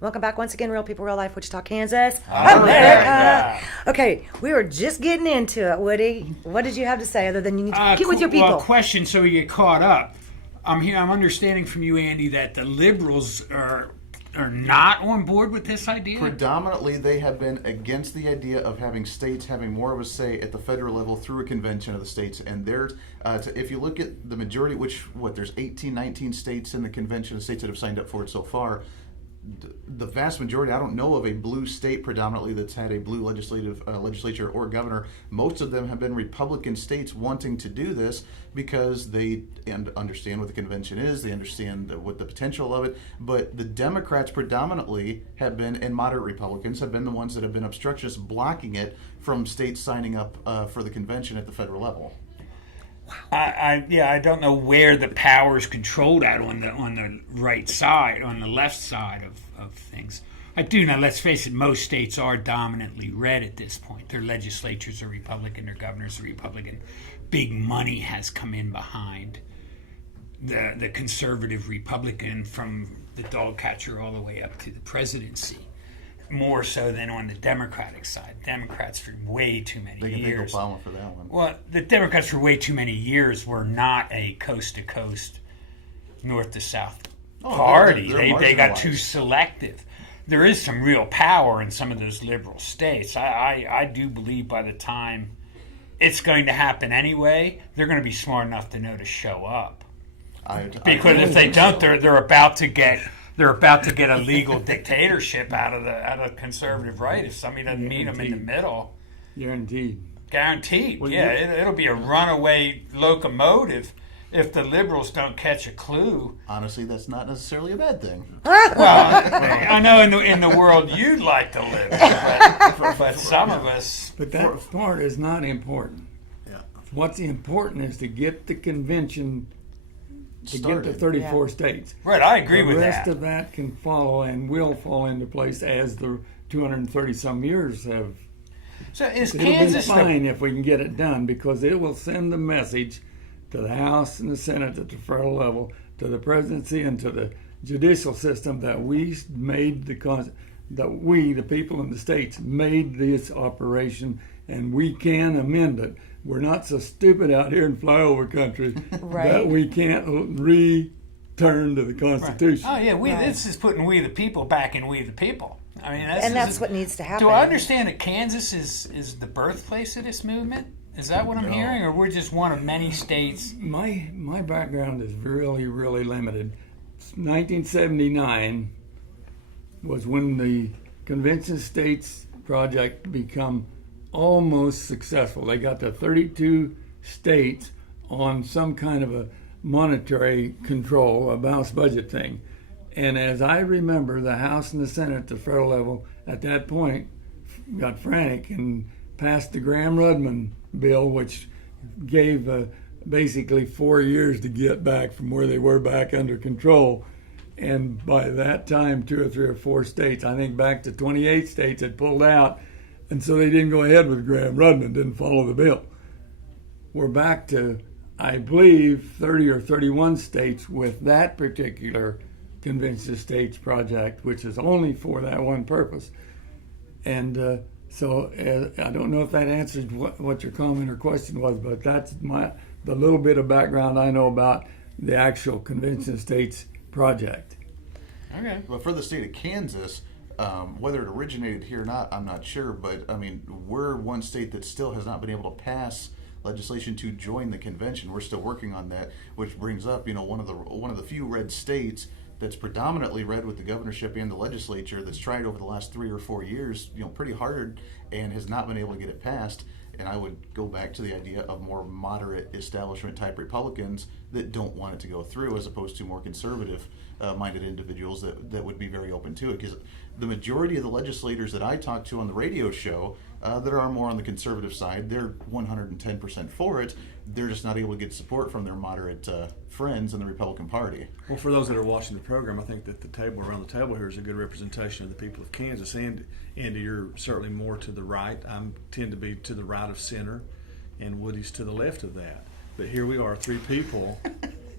Welcome back once again, Real People, Real Life, Wichita, Kansas, America. Okay, we were just getting into it, Woody. What did you have to say other than you need to get with your people? Well, question so we get caught up. I'm understanding from you, Andy, that the liberals are not on board with this idea? Predominantly, they have been against the idea of having states having more of a say at the federal level through a convention of the states. And there's, if you look at the majority, there's 18, 19 states in the convention of states that have signed up for it so far. The vast majority, I don't know of a blue state predominantly that's had a blue legislature or governor. Most of them have been Republican states wanting to do this because they understand what the convention is, they understand what the potential of it. But the Democrats predominantly have been, and moderate Republicans have been the ones that have been obstructionists, blocking it from states signing up for the convention at the federal level. I don't know where the power is controlled at on the right side, on the left side of things. I do know, let's face it, most states are dominantly red at this point. Their legislatures are Republican, their governors are Republican. Big money has come in behind the conservative Republican from the dog catcher all the way up to the presidency. More so than on the Democratic side. Democrats for way too many years. They can take Obama for that one. Well, the Democrats for way too many years were not a coast-to-coast, north-to-south party. They got too selective. There is some real power in some of those liberal states. I do believe by the time it's going to happen anyway, they're going to be smart enough to know to show up. Because if they don't, they're about to get... They're about to get a legal dictatorship out of the conservative right if somebody doesn't meet them in the middle. Guaranteed. Well, it'll be a runaway locomotive if the liberals don't catch a clue. Honestly, that's not necessarily a bad thing. Well, I know in the world you'd like to live, but some of us. But that part is not important. Yeah. What's important is to get the convention. To get to 34 states. Right, I agree with that. The rest of that can follow and will fall into place as the 230-some years have. So is It'll Kansas be fine if we can get it done because it will send the message to the House and the Senate at the federal level, to the presidency and to the judicial system that we made the people in the states, made this operation, and we can amend it. We're not so stupid out here in flyover country that we can't return to the Constitution. Right. Oh yeah, this is putting we the people back in we the people. I mean, that's what needs to happen. Do I understand that Kansas is the birthplace of this movement? Is that what I'm hearing, or we're just one of many states? My background is really, really limited. 1979 was when the Convention States project became almost successful. They got to 32 states on some kind of a monetary control, a balanced budget thing. And as I remember, the House and the Senate at the federal level at that point got frantic and passed the Graham-Rudman bill, which gave basically 4 years to get back from where they were back under control. And by that time, 2 or 3 or 4 states, I think back to 28 states, had pulled out. And so they didn't go ahead with Graham-Rudman, didn't follow the bill. We're back to, I believe, 30 or 31 states with that particular Convention of States project, which is only for that one purpose. And so I don't know if that answers what your comment or question was, but that's the little bit of background I know about the actual Convention of States project. Okay. Well, for the state of Kansas, whether it originated here or not, I'm not sure. But I mean, we're one state that still has not been able to pass legislation to join the convention. We're still working on that, which brings up, one of the few red states that's predominantly red with the governorship and the legislature that's tried over the last 3 or 4 years, pretty hard and has not been able to get it passed. And I would go back to the idea of more moderate establishment type Republicans that don't want it to go through, as opposed to more conservative minded individuals that would be very open to it. Because the majority of the legislators that I talk to on the radio show that are more on the conservative side, they're 110% for it. They're just not able to get support from their moderate friends in the Republican Party. Well, for those that are watching the program, I think that around the table here is a good representation of the people of Kansas. And Andy, you're certainly more to the right. I tend to be to the right of center, and Woody's to the left of that. But here we are, 3 people.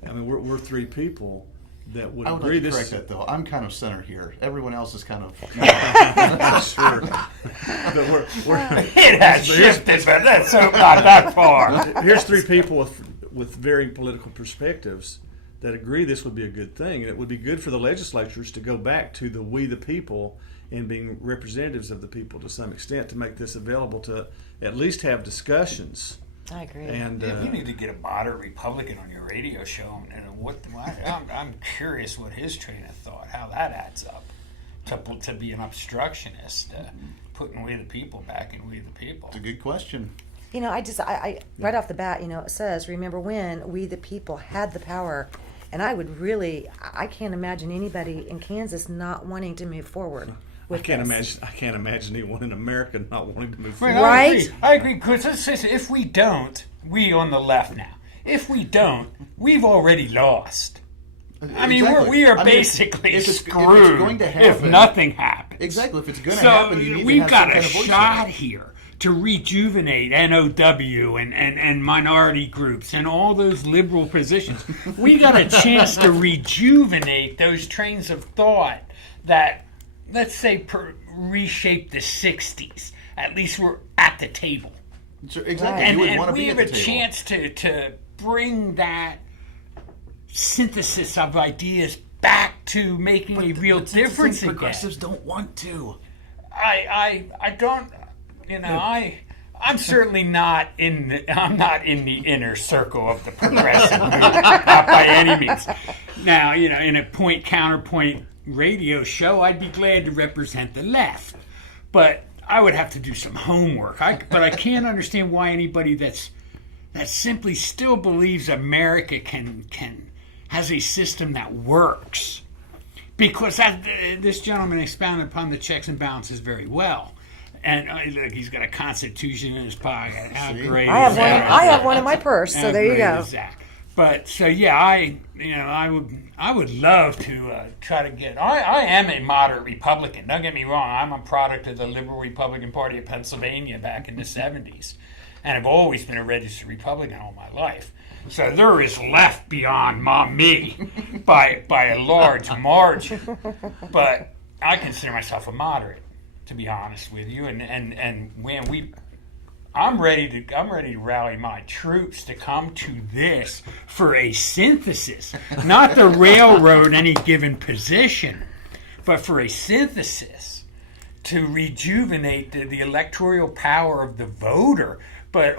I mean, we're 3 people that would I would agree like to this. correct that though. I'm kind of center here. Everyone else is kind of. Sure. But we're, It has shifted, but that's so not that far. here's three people with varying political perspectives that agree this would be a good thing, and it would be good for the legislatures to go back to the we the people and being representatives of the people to some extent to make this available to at least have discussions. I agree. And You need to get a moderate Republican on your radio show, and I'm curious what his train of thought, how that adds up to be an obstructionist, putting we the people back in we the people. It's a good question. You know, I right off the bat, you know, it says, remember when we the people had the power. And I can't imagine anybody in Kansas not wanting to move forward with I can't this. imagine anyone in America not wanting to move Right, forward. Right? I agree. Because let's face it, if we don't, we on the left now. If we don't, we've already lost. I mean, Exactly. we are I mean, basically if it's screwed going to if happen, nothing happens. Exactly. If it's going to So happen, you need we've to have got some a kind of voice shot in it. here to rejuvenate NOW and minority groups and all those liberal positions. We got a chance to rejuvenate those trains of thought that, let's say, reshape the 60s. At least we're at the table. So, exactly. And, you would and want to we be have at a the table. chance to bring that synthesis of ideas back to making a real difference again. Progressives don't want to. I don't, you know, I'm certainly not I'm not in the inner circle of the progressive movement, not by any means. Now, you know, in a point counterpoint radio show, I'd be glad to represent the left, but I would have to do some homework. But I can't understand why anybody that simply still believes America has a system that works. Because this gentleman expounded upon the checks and balances very well. And look, he's got a constitution in his pocket. How great I is have one. that? I have one in my purse. So How there you great go. is that? But so yeah, I would love to try to get. I am a moderate Republican. Don't get me wrong. I'm a product of the Liberal Republican Party of Pennsylvania back in the '70s, and I've always been a registered Republican all my life. So there is left beyond me by a large margin. But I consider myself a moderate, to be honest with you. And when I'm ready to rally my troops to come to this for a synthesis, not the railroad any given position, but for a synthesis to rejuvenate the electoral power of the voter. But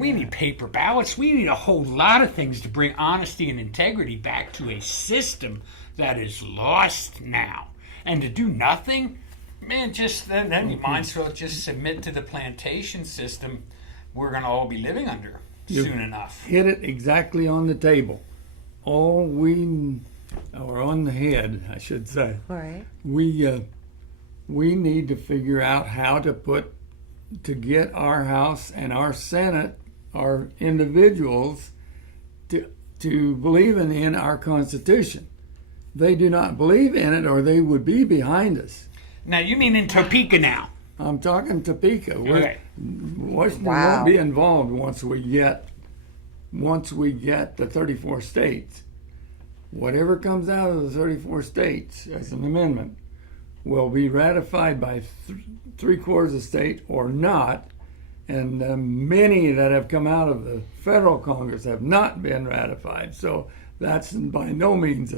we need paper ballots. We need a whole lot of things to bring honesty and integrity back to a system that is lost now. And to do nothing, man, then you might as well just submit to the plantation system we're going to all be living under soon enough. Hit it exactly on the table. Or on the head, I should say. All right. We need to figure out how to get our House and our Senate, our individuals, to believe in our Constitution. They do not believe in it, or they would be behind us. Now, you mean in Topeka now? I'm talking Topeka. Okay. Washington Wow. won't be involved once we get the 34 states. Whatever comes out of the 34 states as an amendment will be ratified by three-quarters of the state or not, and many that have come out of the federal Congress have not been ratified. So that's by no means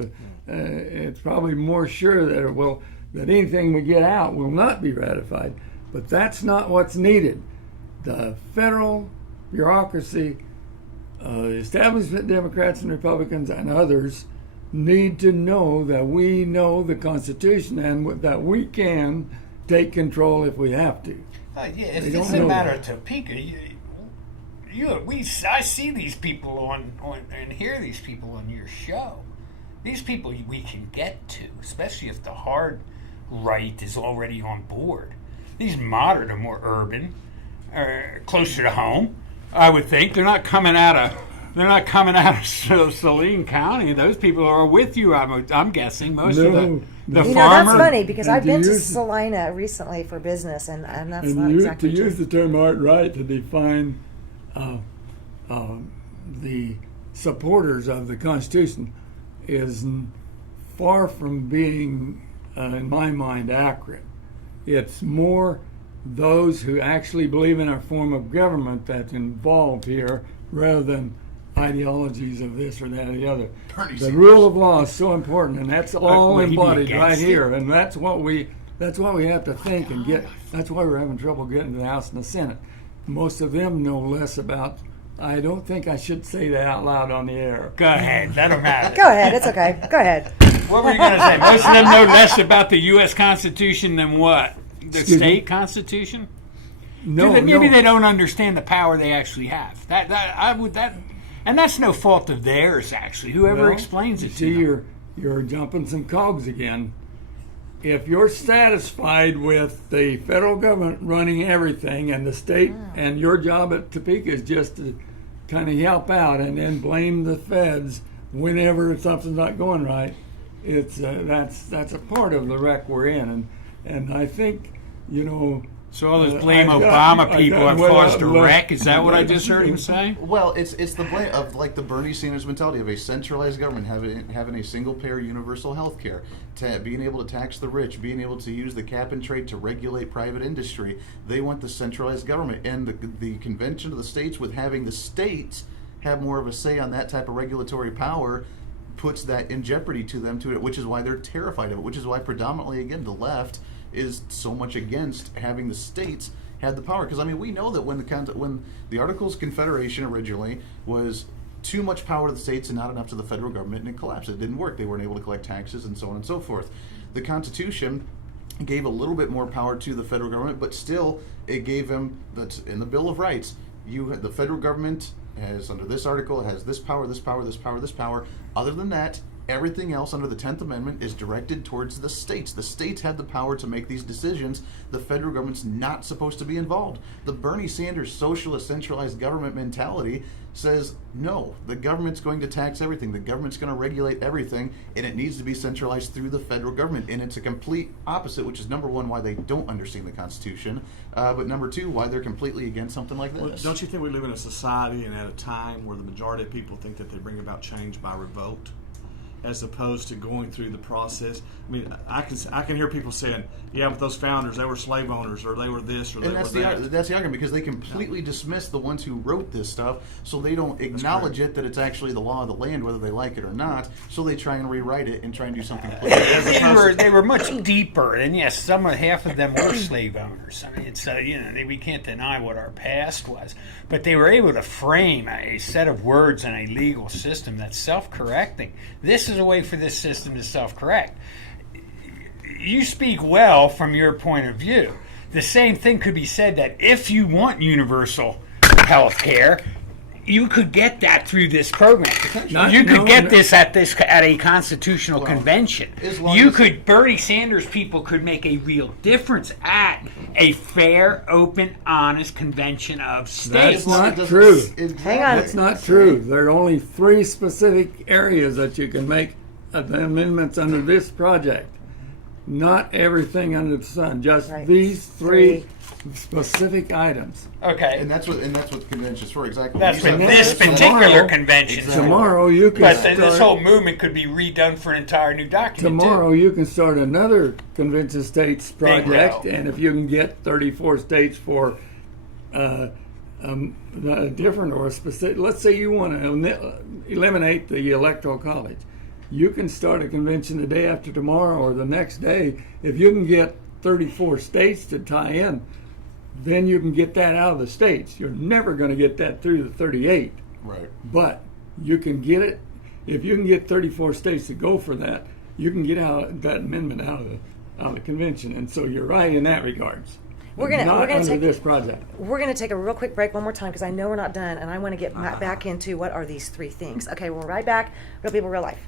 it's probably more sure that anything we get out will not be ratified. But that's not what's needed. The federal bureaucracy, establishment Democrats and Republicans and others need to know that we know the Constitution and that we can take control if we have to. Yeah, if They it's don't a know matter that. of Topeka, I see these people on and hear these people on your show. These people we can get to, especially if the hard right is already on board. These moderate are more urban, closer to home. I would think they're not coming out of Saline County. Those people are with you. I'm guessing most of the You know, farmers. that's funny because and I've to been to use- Salina recently for business, and that's And not exactly to true. use the term art right to define the supporters of the Constitution is far from being, in my mind, accurate. It's more those who actually believe in our form of government that's involved here rather than ideologies of this or that or the other. Bernie The Sanders. rule of law is so important, and that's all would he be embodied right against here. And that's what we have to think and get. That's why we're having trouble getting to the House and the Senate. Most of them know less about. I don't think I should say that out loud on the air. Go ahead. That don't matter. Go ahead. It's okay. Go ahead. What were you going to say? Most of them know less about the U.S. Constitution than what? The Excuse me? state Constitution? No, Maybe no. they don't understand the power they actually have. And that's no fault of theirs. Actually, whoever Well, explains you it. see, to them. you're jumping some cogs again. If you're satisfied with the federal government running everything and the state, and your job at Topeka is just to kind of help out and then blame the feds whenever something's not going right, it's that's a part of the wreck we're in, and I think, you know. So all this blame I Obama got- people I have got- caused a well, wreck. Is that what I just heard him say? Well, it's the blame of like the Bernie Sanders mentality of a centralized government having a single payer universal health care, being able to tax the rich, being able to use the cap and trade to regulate private industry. They want the centralized government, and the convention of the states, with having the states have more of a say on that type of regulatory power, puts that in jeopardy to them, which is why they're terrified of it, which is why predominantly, again, the left is so much against having the states had the power. Because, I mean, we know that when the Articles of Confederation originally was too much power to the states and not enough to the federal government, and it collapsed. It didn't work. They weren't able to collect taxes and so on and so forth. The Constitution gave a little bit more power to the federal government, but still it gave them, that's in the Bill of Rights, the federal government has, under this article, it has this power, this power, this power, this power. Other than that, everything else under the 10th Amendment is directed towards the states. The states have the power to make these decisions. The federal government's not supposed to be involved. The Bernie Sanders socialist centralized government mentality says, no, the government's going to tax everything. The government's going to regulate everything, and it needs to be centralized through the federal government. And it's a complete opposite, which is number one, why they don't understand the Constitution, but number two, why they're completely against something like this. Well, don't you think we live in a society and at a time where the majority of people think that they bring about change by revolt, as opposed to going through the process? I mean, I can hear people saying, "Yeah, but those founders, they were slave owners, or they were this, or they And were that." that's the argument, because they completely dismiss the ones who wrote this stuff, so they don't acknowledge it that it's actually the law of the land, whether they like it or not. So they try and rewrite it and try and do something completely They were much deeper, and yes, half of them were slave owners. I mean, it's we can't deny what our past was, but they were able to frame a set of words and a legal system that's self-correcting. This is a way for this system to self-correct. You speak well from your point of view. The same thing could be said that if you want universal health care, you could get that through this program. You could get this at a constitutional convention. Bernie Sanders people could make a real difference at a fair, open, honest convention of states. That's not true. Hang on. That's not true. There are only 3 specific areas that you can make the amendments under this project. Not everything under the sun. Just Right. these 3 specific items. Okay. And that's what the convention's for, exactly. That's You what said- this Tomorrow- particular convention is for. Tomorrow you can But start. this whole movement could be redone for an entire new document. Tomorrow too. you can start another convention states project, Bingo. and if you can get 34 states for a different or a specific, let's say you want to eliminate the electoral college, you can start a convention the day after tomorrow or the next day. If you can get 34 states to tie in, then you can get that out of the states. You're never going to get that through the 38. Right. But you can get it if you can get 34 states to go for that. You can get that amendment out of the convention, and so you're right in that regards. We're gonna under take this project. We're going to take a real quick break one more time because I know we're not done, and I want to get back into what are these 3 things. Okay, we're right back. Real people, real life.